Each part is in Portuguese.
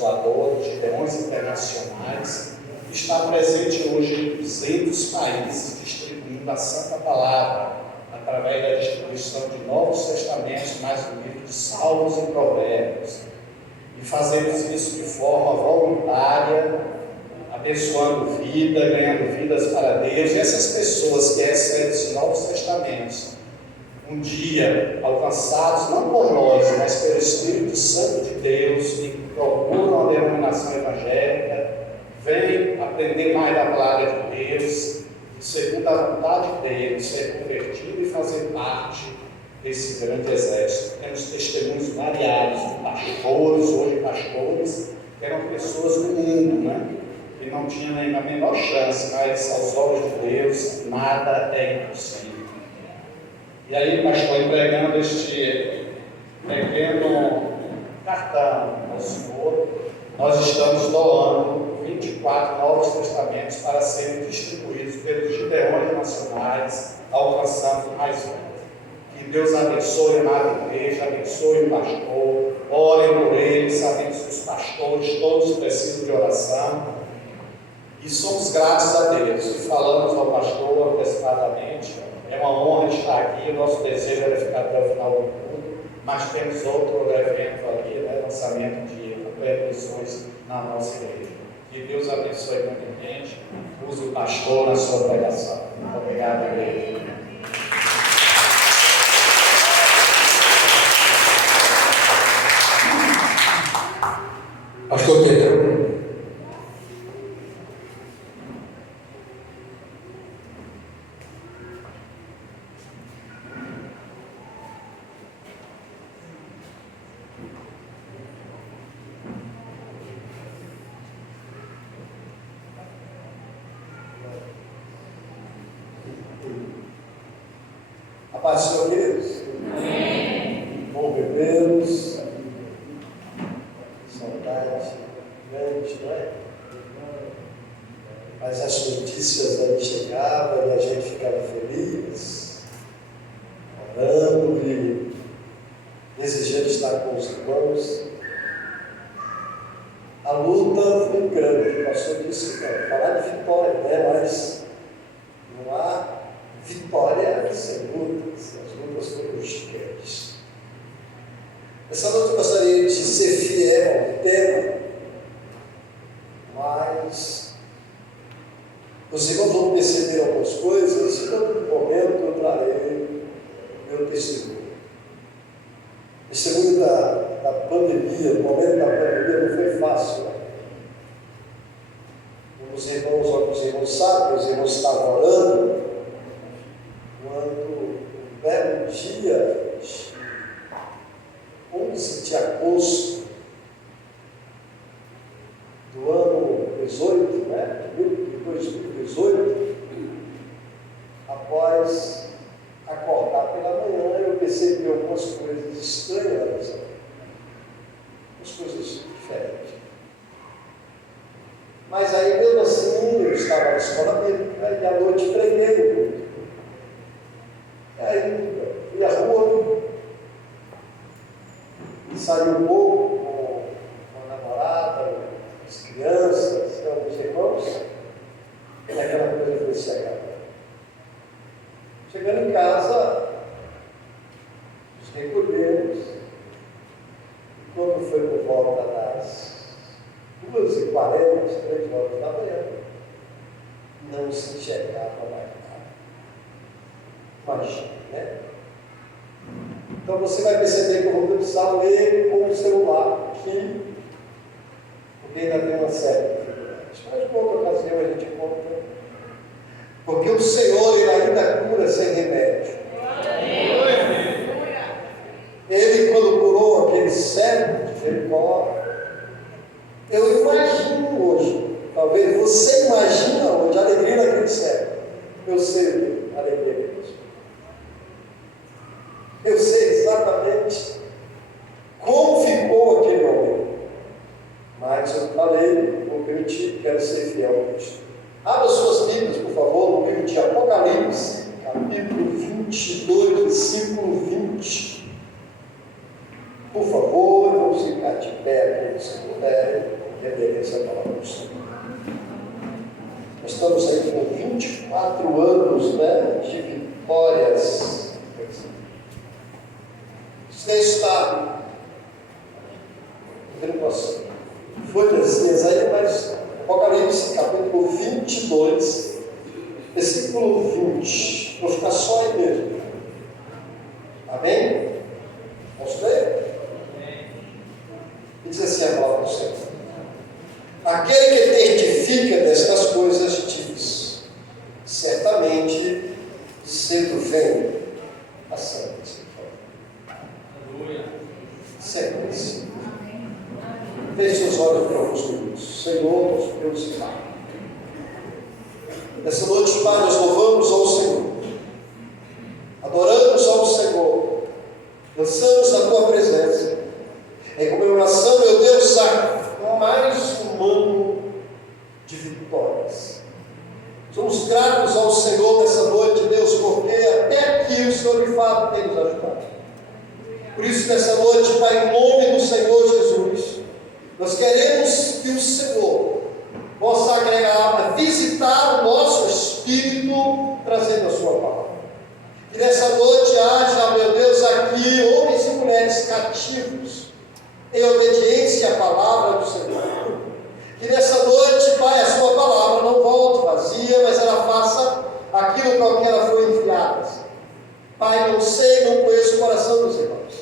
Abençoador, de Gideões Internacionais, que está presente hoje em 200 países, distribuindo a Santa Palavra, através da distribuição de Novos Testamentos, mais o livro de Salmos e Provérbios. E fazemos isso de forma voluntária, abençoando vida, ganhando vidas para Deus. E essas pessoas que recebem esses Novos Testamentos, um dia alcançados não por nós, mas pelo Espírito Santo de Deus, que procuram a denominação evangélica, vêm aprender mais da palavra de Deus, segundo a vontade dele, ser convertido e fazer parte desse grande exército. Temos testemunhos variados de pastores, hoje pastores, que eram pessoas do mundo, né? Que não tinham nem a menor chance, mas aos olhos de Deus nada é impossível. E aí, pastor, entregando este pequeno cartão ao Senhor, nós estamos doando 24 Novos Testamentos para serem distribuídos pelos Gideões Nacionais, alcançando mais um. Que Deus abençoe a amada igreja, abençoe o pastor, orem por ele, sabemos que os pastores todos precisam de oração. E somos gratos a Deus. E falamos ao pastor antecipadamente, é uma honra estar aqui, o nosso desejo era ficar até o final do culto, mas temos outro evento ali, né, lançamento de pessoas na nossa igreja. Que Deus abençoe grandemente, use o pastor na sua pregação. Muito obrigado, igreja. Pastor Pedro. A paz do Senhor, queridos. Amém. Bom revê-los. Saudade grande, não é? Mas as notícias daí chegavam e a gente ficava feliz, orando e desejando estar com os irmãos. A luta foi grande. O pastor disse que falar de vitória, né? Mas não há vitória sem lutas. As lutas foram gigantes. Essa noite eu gostaria de ser fiel ao tema, mas os irmãos vão perceber algumas coisas e em todo momento eu trarei meu testemunho. Testemunho da pandemia, o momento da pandemia não foi fácil, né? Alguns irmãos sabem, os irmãos estavam orando, quando um belo dia, 11 de agosto do ano 18, né? De 2018, após acordar pela manhã, eu percebi algumas coisas estranhas, algumas coisas diferentes. Mas aí, mesmo assim, eu estava na escola bíblica e à noite preguei o culto. E aí, fui à rua, saí um pouco com a namorada, as crianças, os irmãos, e aquela coisa foi chegando. Chegando em casa, nos recolhemos, e quando foi por volta das 2h40, 3h da manhã, não se enxergava mais nada. Imagina, né? Então você vai perceber que eu vou precisar ler com o celular aqui, porque ainda tem uma série de dificuldades. Mas em outra ocasião a gente conta. Porque o Senhor, Ele ainda cura sem remédio. Ele, quando curou aquele cego de Jericó, eu imagino hoje, talvez você imagina hoje a alegria daquele cego. Eu sei a alegria dele. Eu sei exatamente como ficou aquele momento. Mas eu falei, vou permitir, quero ser fiel a Cristo. Abra suas Bíblias, por favor, no livro de Apocalipse, capítulo 22, versículo 20. Por favor, vamos ficar de pé aqueles que puderem, e obedecer a palavra do Senhor. Nós estamos aí com 24 anos, né, de vitórias. Você está vendo umas folhazinhas aí, mas Apocalipse capítulo 22, versículo 20. Vou ficar só aí mesmo. Amém? Posso ler? E diz assim a palavra do Senhor: aquele que testifica destas coisas diz: certamente cedo vem a santa sequência. Feche os olhos para os minutos. Senhor, Deus e Pai, nessa noite, Pai, nós louvamos ao Senhor, adoramos ao Senhor, dançamos na Tua presença, em comemoração, meu Deus, a mais um ano de vitórias. Somos gratos ao Senhor nessa noite, Deus, porque até aqui o Senhor de fato tem nos ajudado. Por isso, nessa noite, Pai, em nome do Senhor Jesus, nós queremos que o Senhor possa agregar, visitar o nosso espírito, trazendo a sua palavra. Que nessa noite haja, meu Deus, aqui homens e mulheres cativos, em obediência à palavra do Senhor. Que nessa noite, Pai, a sua palavra não volte vazia, mas ela faça aquilo para o que ela foi enviada. Pai, não sei, não conheço o coração dos irmãos,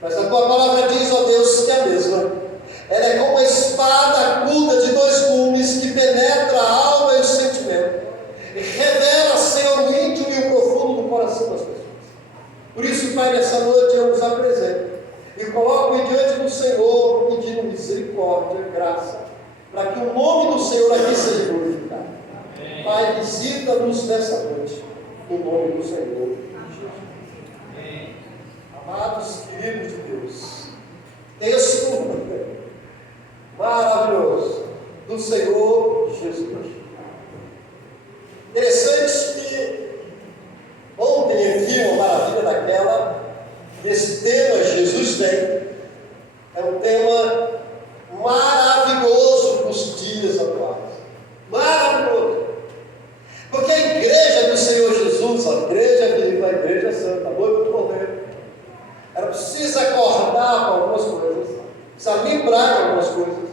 mas a tua palavra diz, ó Deus, que é a mesma. Ela é como uma espada aguda de 2 gumes que penetra a alma e o sentimento, e revela, Senhor, o íntimo e o profundo do coração das pessoas. Por isso, Pai, nessa noite eu os apresento e coloco-me diante do Senhor, pedindo misericórdia e graça, para que o nome do Senhor aqui seja glorificado. Amém. Pai, visita-nos nessa noite, no nome do Senhor Jesus. Amém. Amados queridos de Deus, texto maravilhoso do Senhor Jesus. Interessante que ontem aqui, uma maravilha daquela, esse tema Jesus vem, é um tema maravilhoso para os dias atuais. Maravilhoso. Porque a igreja do Senhor Jesus, a igreja viva, a igreja santa, a noiva do Cordeiro, ela precisa acordar com algumas coisas, precisa lembrar de algumas coisas,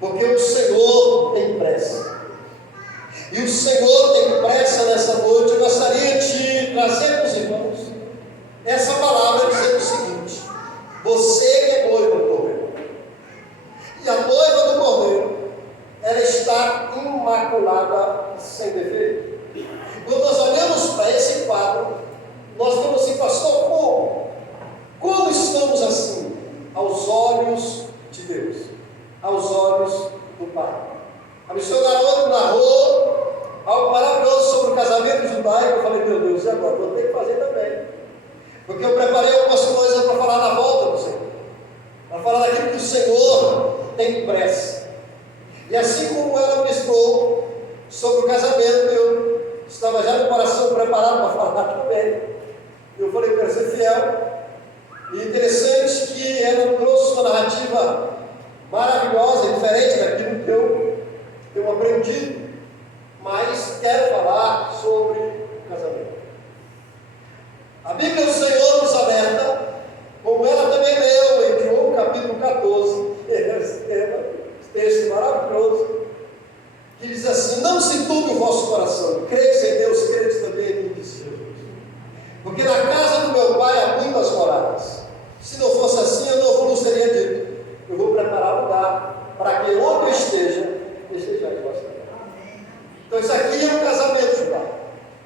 porque o Senhor tem pressa. E o Senhor tem pressa nessa noite. Eu gostaria de trazer para os irmãos essa palavra dizendo o seguinte: você que é noiva do Cordeiro, e a noiva do Cordeiro, ela está imaculada e sem defeito. Quando nós olhamos para esse quadro, nós vamos assim, pastor, como estamos assim? Aos olhos de Deus, aos olhos do Pai. A missionária ontem narrou algo maravilhoso sobre o casamento judaico. Eu falei, meu Deus, e agora? Vou ter que fazer também, porque eu preparei algumas coisas para falar na volta do Senhor, para falar daquilo que o Senhor tem pressa. E assim como ela ministrou sobre o casamento, eu estava já no coração preparado para falar também. Eu falei, quero ser fiel. E interessante que ela trouxe uma narrativa maravilhosa, diferente daquilo que eu tenho aprendido, mas quero falar sobre o casamento. A Bíblia do Senhor nos alerta, como ela também leu em João capítulo 14, esse texto maravilhoso, que diz assim: não se turbe o vosso coração, credes em Deus, credes também em mim, disse Jesus. Porque na casa do meu Pai há muitas moradas. Se não fosse assim, eu não vos teria dito: eu vou preparar lugar para que onde eu esteja, estejais vós também. Então isso aqui é um casamento judaico.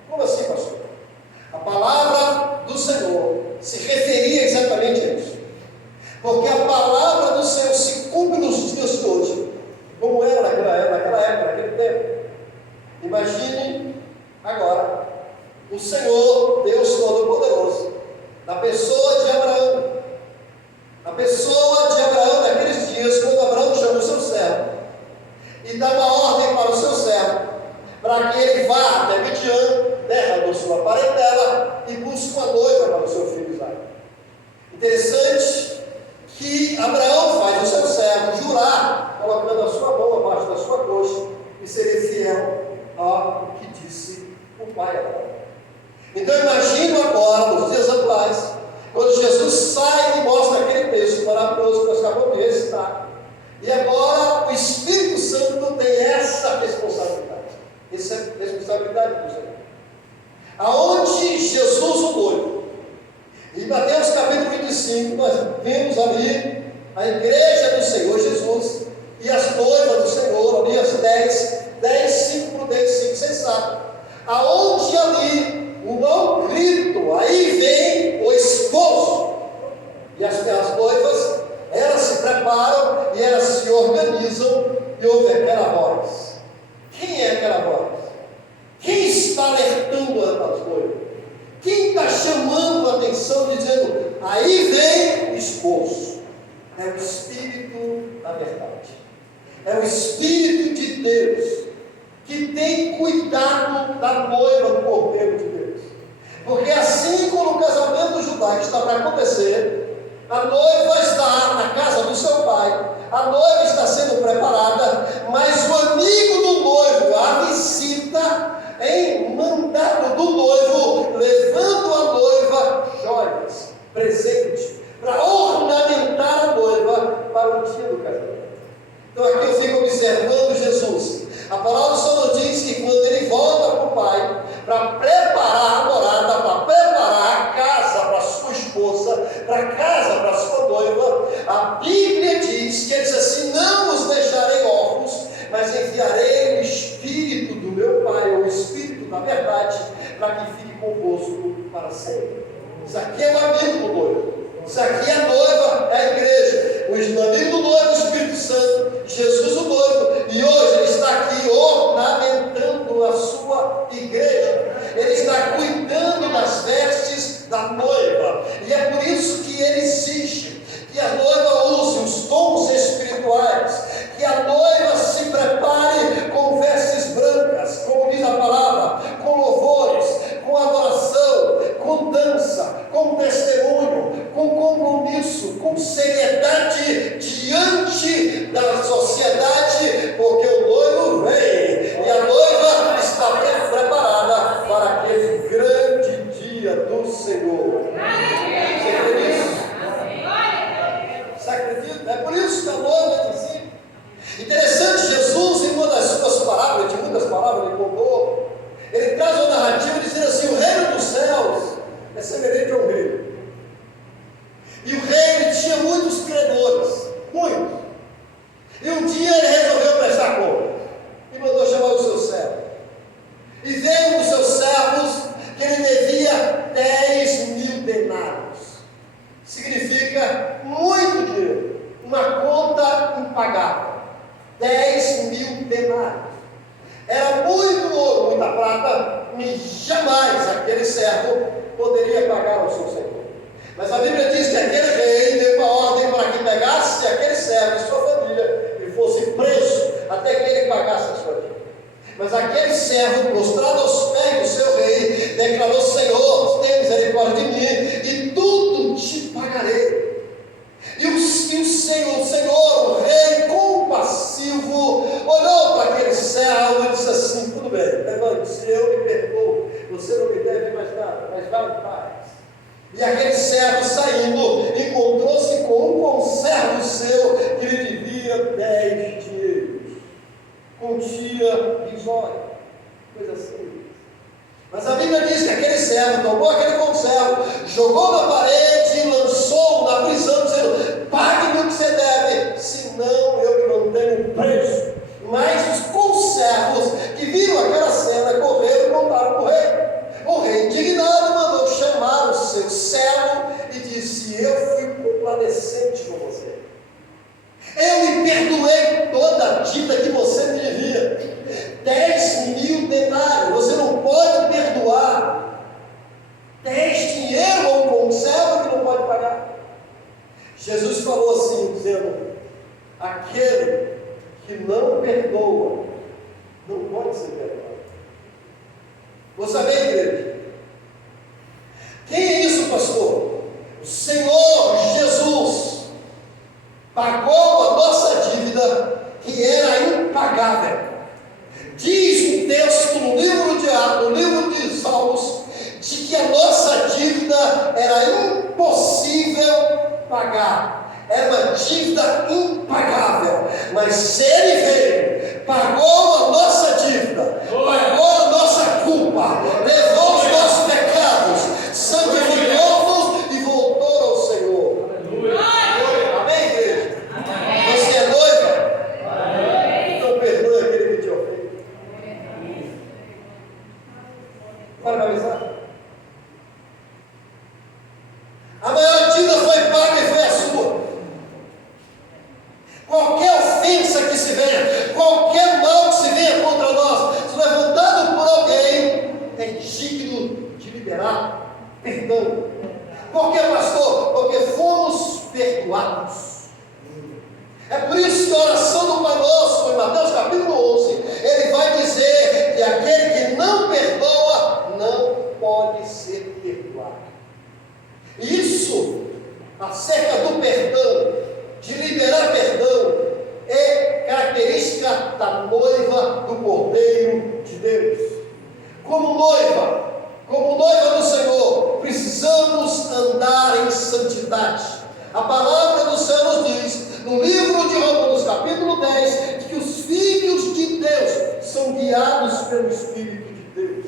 Como assim, pastor? A palavra do Senhor se referia exatamente a isso. Porque a palavra do Senhor se cumpre nos dias de hoje, como era naquela época, naquele tempo. Imagine agora o Senhor, Deus Todo-Poderoso, na pessoa de Abraão. A pessoa de Abraão naqueles dias, quando Abraão chama o seu servo e dá uma ordem para o seu servo, para que ele vá sai e mostra aquele texto maravilhoso que nós acabamos de recitar. E agora o Espírito Santo tem essa responsabilidade. Essa é a responsabilidade do Senhor. Aonde Jesus o noivo. Em Mateus capítulo 25, nós vemos ali a igreja do Senhor Jesus e as noivas do Senhor, ali as 5 por 5, vocês sabem. Aonde ali o não grito, aí vem o esposo. E as noivas, elas se preparam e elas se organizam e ouvem aquela voz. Quem é aquela voz? Quem está alertando as noivas? Quem está chamando a atenção, dizendo, aí vem o esposo? É o Espírito da verdade. É o Espírito de Deus, que tem cuidado da noiva do Cordeiro de Deus. Porque assim como o casamento judaico está para acontecer, a noiva está na casa do seu pai, a noiva está sendo preparada, mas o amigo do noivo a visita em mandado do noivo, levando a noiva joias, presente, para ornamentar a noiva para o dia do casamento. Então aqui eu fico observando Jesus. A palavra do Senhor diz que quando ele volta para o Pai, para preparar a morada, para preparar a casa para sua esposa, para a casa para sua noiva, a Bíblia diz que ele diz assim, não os deixarei órfãos, mas enviarei o Espírito do meu Pai, o Espírito da verdade, para que fique convosco para sempre. Isso aqui é o amigo do noivo. Isso aqui é a noiva, é a igreja. O amigo do noivo, o Espírito Santo, Jesus o noivo. E hoje ele está aqui ornamentando a sua igreja. Ele está cuidando das vestes da noiva. E é por isso que ele exige que a noiva use os dons espirituais, que a noiva se prepare com vestes brancas, como diz a palavra, com louvores, com adoração, com dança, com testemunho, com compromisso, com seriedade diante da sociedade, porque o noivo vem e a noiva está preparada para aquele grande dia do Senhor. Você crê nisso? Você acredita? É por isso que a noiva dizia. Interessante, Jesus, em uma das suas parábolas, de muitas parábolas ele contou, ele traz uma narrativa dizendo assim: o reino dos céus é semelhante a um reino. E o rei ele tinha muitos credores, muitos. E um dia ele resolveu prestar conta e mandou chamar os seus servos. E veio dos seus servos que ele devia 10.000 denários. Significa muito dinheiro, uma conta impagável. 10.000 denários. Era muito ouro, muita prata, e jamais aquele servo poderia pagar ao seu senhor. Mas a Bíblia diz que aquele rei deu uma ordem para que pegasse aquele servo e sua família e fosse preso até que ele pagasse a sua dívida. Mas aquele servo, prostrado aos pés do seu rei, declarou: Senhor, tenha misericórdia de mim e tudo te pagarei. E o Senhor, o rei compassivo, olhou para aquele servo e disse assim: tudo bem, levante-se, eu lhe perdoo, você não me deve mais nada, mas vá em paz. E aquele servo saindo, encontrou-se com um conservo seu que lhe devia 10 dinheiros, quantia risória, coisa assim. Mas a Bíblia diz que aquele servo tomou aquele conservo, jogou na parede e lançou na prisão, dizendo: pague-me o que você deve, senão eu lhe mantenho preso. Mas os conservos que viram aquela cena correram e contaram para o rei. O rei, indignado, mandou chamar o seu servo e disse: eu fui compadecente com você. Eu lhe perdoei toda a dívida que você me devia. 10.000 denários, você não pode perdoar. 10 dinheiro a um conservo que não pode pagar. Jesus falou assim, dizendo: aquele que não perdoa, não pode ser perdoado. Vou saber, igreja? Quem é isso, pastor? O Senhor Jesus pagou a nossa dívida, que era impagável. Diz um texto no livro de Salmos, de que que a nossa dívida era impossível pagar. Era uma dívida impagável. Mas se Ele veio, pagou a nossa dívida, pagou a nossa culpa, levou os nossos pecados, santificou-nos e voltou ao Senhor. Amém, igreja? Você é noiva? Então perdoe aquele que te ofende. Para finalizar, a maior dívida foi paga e foi a sua. Qualquer ofensa que se venha, qualquer mal que se venha contra nós, se levantado por alguém, é digno de liberar perdão. Por que, pastor? Porque fomos perdoados. É por isso que a oração do Pai Nosso, em Mateus capítulo 11, ele vai dizer que aquele que não perdoa, não pode ser perdoado. Isso, acerca do perdão, de liberar perdão, é característica da noiva do Cordeiro de Deus. Como noiva do Senhor, precisamos andar em santidade. A palavra do Senhor nos diz, no livro de Romanos capítulo 10, que os filhos de Deus são guiados pelo Espírito de Deus.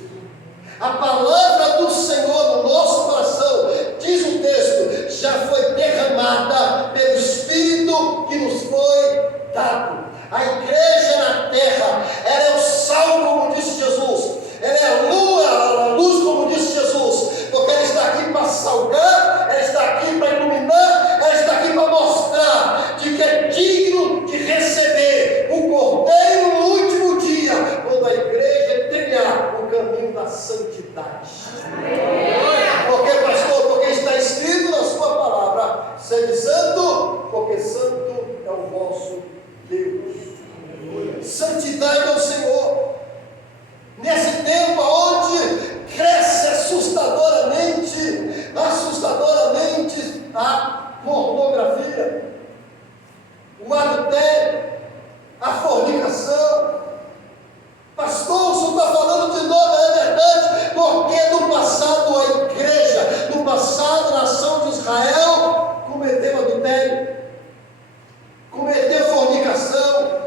A palavra do Senhor no nosso coração, diz o texto, já foi derramada pelo Espírito que nos foi dado. A igreja na terra, ela é o sal, como disse Jesus, ela é a luz, como disse Jesus, porque ela está aqui para salgar, ela está aqui para iluminar, ela está aqui para mostrar de que é digno de receber o Cordeiro no último dia, quando a igreja trilhar o caminho da santidade. Por que, pastor? Porque está escrito na sua palavra, sede santo, porque santo é o vosso Deus. Santidade ao Senhor. Nesse tempo onde cresce assustadoramente a pornografia, o adultério, a fornicação. Pastor, o senhor está falando de novo, é verdade, porque no passado a igreja, no passado a nação de Israel cometeu adultério, cometeu fornicação,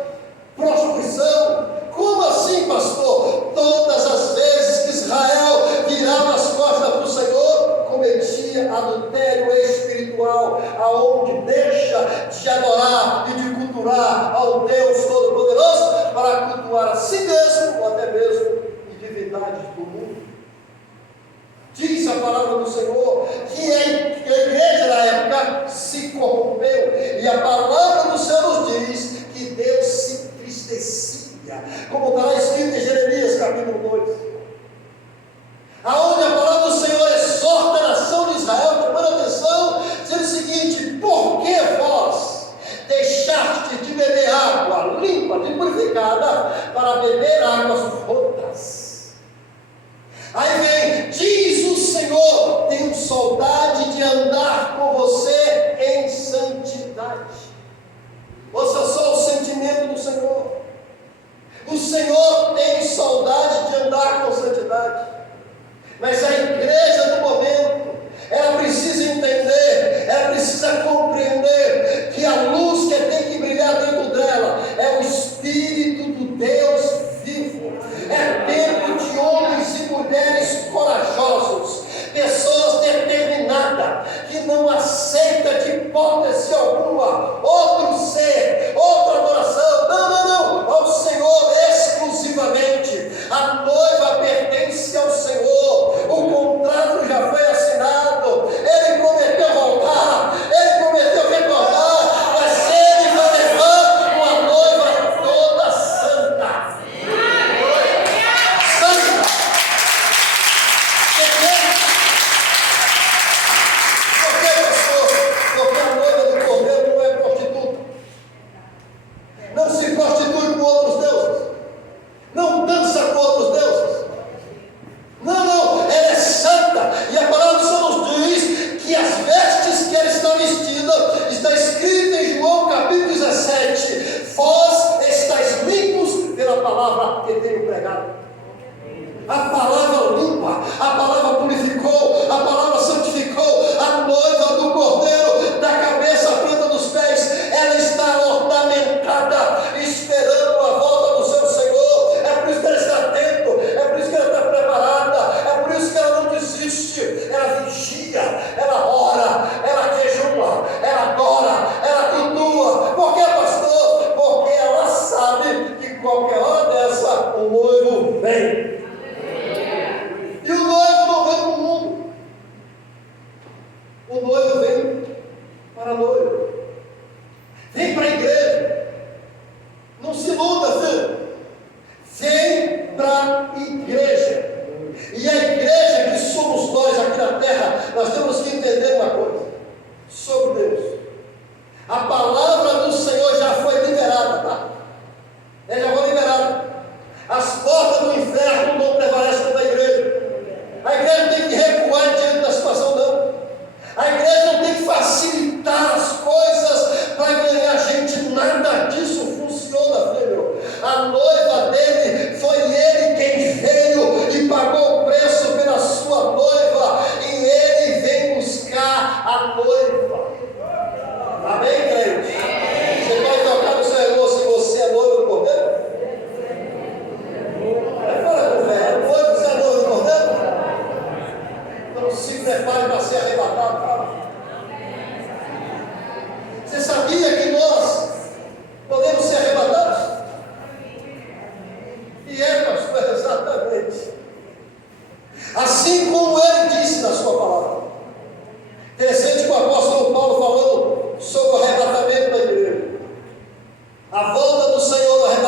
prostituição. Como assim, pastor? Todas as vezes que Israel virava as costas para o Senhor, cometia adultério espiritual, aonde deixa de adorar e de cultuar ao Deus Todo-Poderoso para cultuar a si mesmo ou até mesmo divindades do mundo. Diz a palavra do Senhor que a igreja na época se corrompeu, e a palavra do Senhor nos diz que Deus se entristecia, como está escrito em Jeremias capítulo 2, aonde a palavra do Senhor exorta a nação de Israel, chamando a atenção, dizendo o seguinte: por que vós deixaste de beber água limpa e purificada para beber águas rotas? Aí vem, diz o Senhor, tenho saudade de andar com você em santidade. Ouça só o sentimento do Senhor. O Senhor tem saudade de andar com santidade. Mas a igreja do momento, ela precisa entender, ela precisa compreender que a luz que tem que brilhar dentro dela é o Espírito do Deus vivo. É tempo de homens e mulheres corajosos, pessoas determinadas, que não aceitam de hipótese alguma outro ser, outra adoração. Não, ao Senhor exclusivamente. A noiva pertence ao Senhor. O contrato já foi assinado. Ele prometeu voltar, ele prometeu retornar, mas ele vai levar uma noiva toda santa. Santa. Por que, pastor? Porque a noiva do Cordeiro não é prostituta. Não se prostitui com outros deuses. Não dança com outros deuses. Não, ela é santa. E a palavra do Senhor nos diz que as vestes que ela está vestida, está escrito em João capítulo 17: vós estáis limpos pela palavra que tenho pregado. A palavra limpa, a palavra purificou,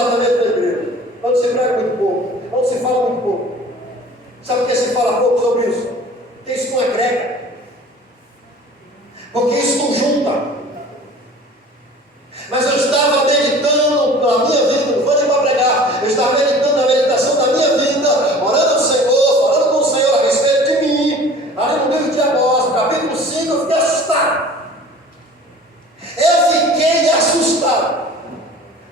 exatamente na igreja, onde se prega muito pouco, onde se fala muito pouco. Sabe por que se fala pouco sobre isso? Porque isso não agrega, porque isso não junta. Mas eu estava meditando na minha vida, não vou nem para pregar, eu estava meditando na meditação da minha vida, orando ao Senhor, falando com o Senhor a respeito de mim, ali no livro de Amós, no capítulo 5, eu fiquei assustado. Eu fiquei assustado.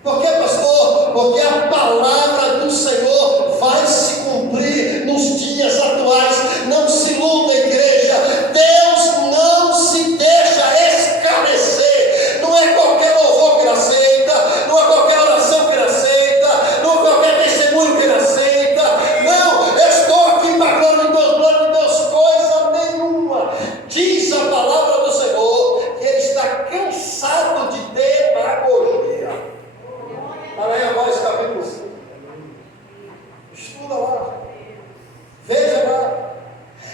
Por que, pastor? Porque a palavra do Senhor vai se cumprir nos dias atuais. Não se iluda, igreja. Deus não se deixa escarnecer. Não é qualquer louvor que ele aceita, não é qualquer oração que ele aceita, não é qualquer testemunho que ele aceita. Não, eu estou aqui para a glória de Deus, coisa nenhuma. Diz a palavra do Senhor que ele está cansado de demagogia. Está lá em Amós capítulo 5. Estuda lá. Veja lá.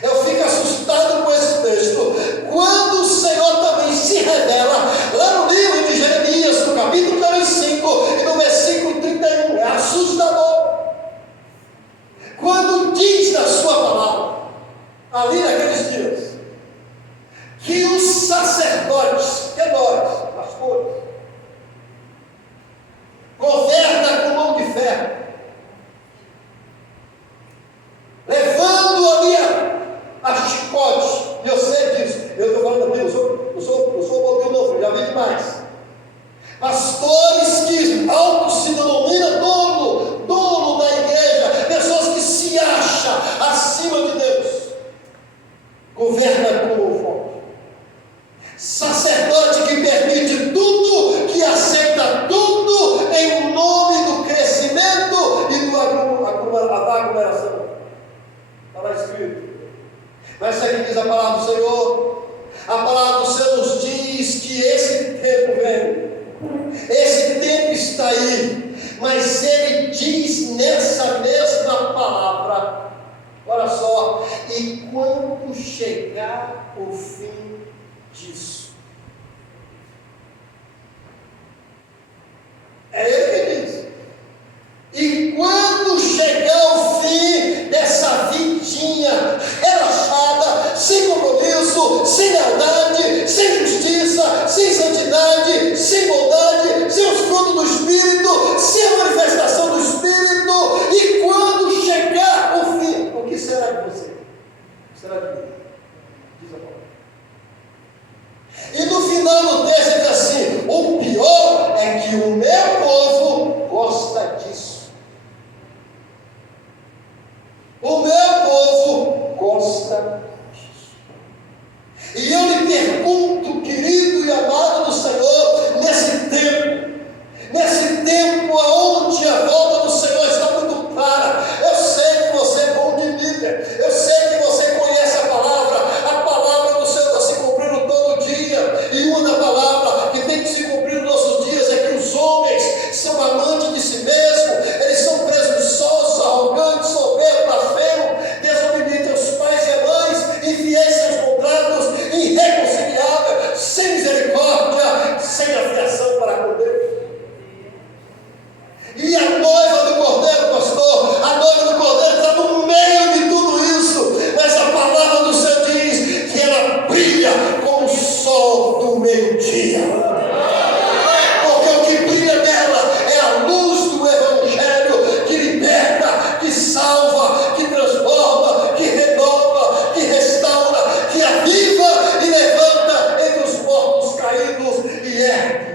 Eu fico assustado com esse texto. Quando o Senhor também se revela, lá no livro de Jeremias, no capítulo 5 e no versículo 31, é assustador. Quando diz na sua palavra, ali naqueles dias, que os sacerdotes, que nós, pastores, governa com mão de ferro, levando ali a chicote. E eu sei disso. Eu estou falando aqui, eu sou bobinho não, já vi demais. Pastores que auto se denominam dono da igreja, pessoas que se acham acima de Deus, governa com mão forte. Sacerdote que permite tudo, que aceita tudo em nome do crescimento e da aglomeração. Está lá escrito. Mas isso aqui diz a palavra do Senhor. A palavra do Senhor nos diz que esse tempo vem. Esse tempo está aí. Mas ele diz nessa mesma palavra, olha só, e quando chegar o fim disso. É ele que diz. E quando chegar o fim dessa vidinha relaxada, sem compromisso, sem lealdade, sem justiça, sem santidade, sem bondade, sem os frutos do Espírito, sem a manifestação do Espírito, e quando chegar o fim, o que será de você? O que será de mim? Diz a palavra. E no final do texto diz assim: o pior é que o meu povo gosta disso. O meu povo gosta disso. E eu lhe pergunto, querido e amado do Senhor, nesse tempo onde a volta do Senhor está muito clara, eu sei que você é bom de líder, eu sei que você conhece a palavra do Senhor está se cumprindo todo dia, e uma da palavra que tem que se cumprir nos nossos dias é que os homens são amantes de si mesmos, eles são presunçosos, arrogantes, soberbos, blasfemos, desobedientes aos pais e mães, infiéis aos contratos, irreconciliáveis, sem misericórdia, sem afeição para com Deus. E a noiva do Cordeiro, pastor, a noiva do Cordeiro está no meio de tudo isso, mas a palavra do Senhor diz que ela brilha como o sol do meio-dia. Porque o que brilha nela é a luz do Evangelho, que liberta, que salva, que transforma, que renova, que restaura, que aviva e levanta entre os mortos caídos e ergue.